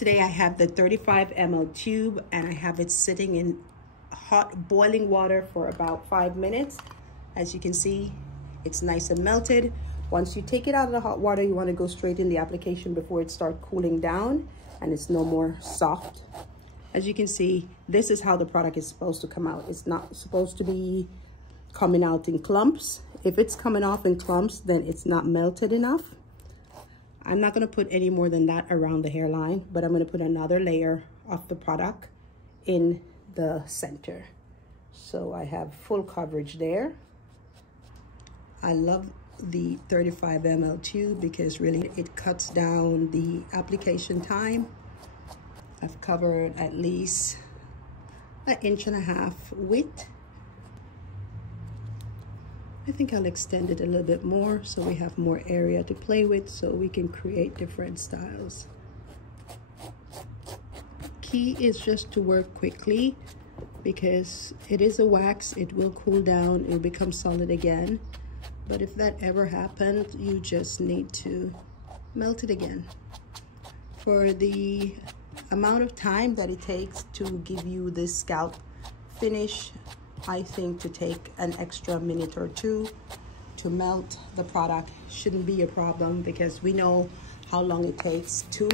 today I have the 35 ml tube and I have it sitting in hot boiling water for about 5 minutes. As you can see, it's nice and melted. Once you take it out of the hot water, you want to go straight in the application before it starts cooling down and it's no more soft. As you can see, this is how the product is supposed to come out. It's not supposed to be coming out in clumps. If it's coming off in clumps, then it's not melted enough. I'm not going to put any more than that around the hairline, but I'm going to put another layer of the product in the center. So I have full coverage there. I love the 35 ml tube because really it cuts down the application time. I've covered at least 1.5 inches width. I think I'll extend it a little bit more so we have more area to play with so we can create different styles. Key is just to work quickly because it is a wax, it will cool down, it will become solid again. But if that ever happens, you just need to melt it again. For the amount of time that it takes to give you this scalp finish, I think to take an extra minute or two to melt the product shouldn't be a problem because we know how long it takes to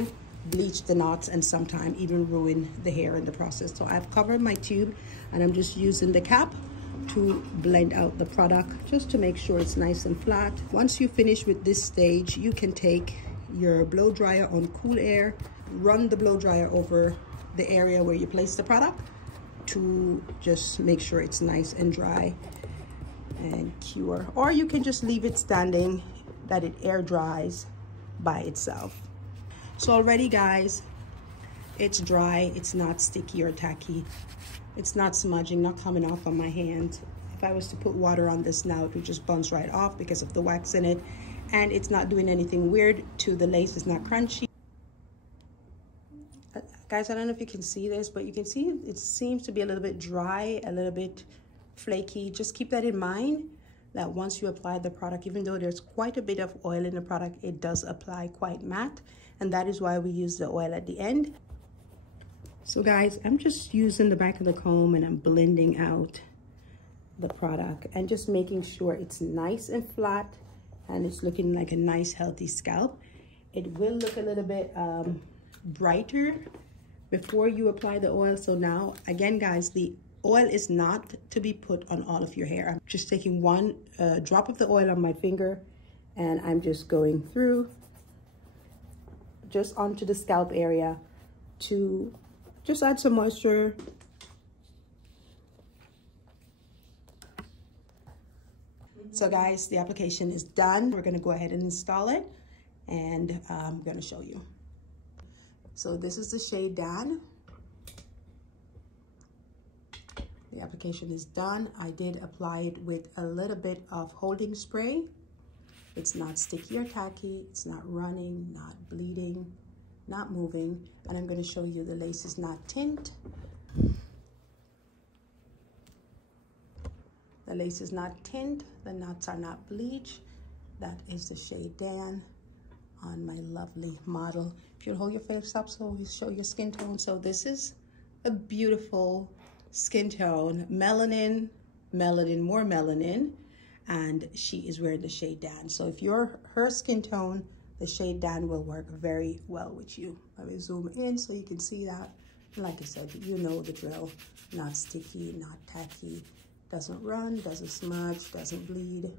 bleach the knots and sometimes even ruin the hair in the process. So I've covered my tube and I'm just using the cap to blend out the product just to make sure it's nice and flat. Once you finish with this stage, you can take your blow dryer on cool air, run the blow dryer over the area where you place the product to just make sure it's nice and dry and cure. Or you can just leave it standing that it air dries by itself. So already guys, it's dry, it's not sticky or tacky. It's not smudging, not coming off on my hand. If I was to put water on this now, it would just bounce right off because of the wax in it. And it's not doing anything weird to the lace, it's not crunchy. Guys, I don't know if you can see this, but you can see it seems to be a little bit dry, a little bit flaky. Just keep that in mind that once you apply the product, even though there's quite a bit of oil in the product, it does apply quite matte. And that is why we use the oil at the end. So guys, I'm just using the back of the comb and I'm blending out the product and just making sure it's nice and flat and it's looking like a nice healthy scalp. It will look a little bit brighter before you apply the oil. So now again guys, the oil is not to be put on all of your hair. I'm just taking one drop of the oil on my finger and I'm just going through just onto the scalp area to just add some moisture. So guys, the application is done. We're gonna go ahead and install it and I'm gonna show you. So this is the shade Dan. The application is done. I did apply it with a little bit of holding spray. It's not sticky or tacky. It's not running, not bleeding, not moving. And I'm going to show you the lace is not tint. The lace is not tint. The knots are not bleach. That is the shade Dan on my lovely model. If you'll hold your face up so we show your skin tone. So this is a beautiful skin tone, melanin, more melanin, and she is wearing the shade Dan. So if you're her skin tone, the shade Dan will work very well with you. I will zoom in so you can see that. Like I said, you know the drill. Not sticky, not tacky, doesn't run, doesn't smudge, doesn't bleed.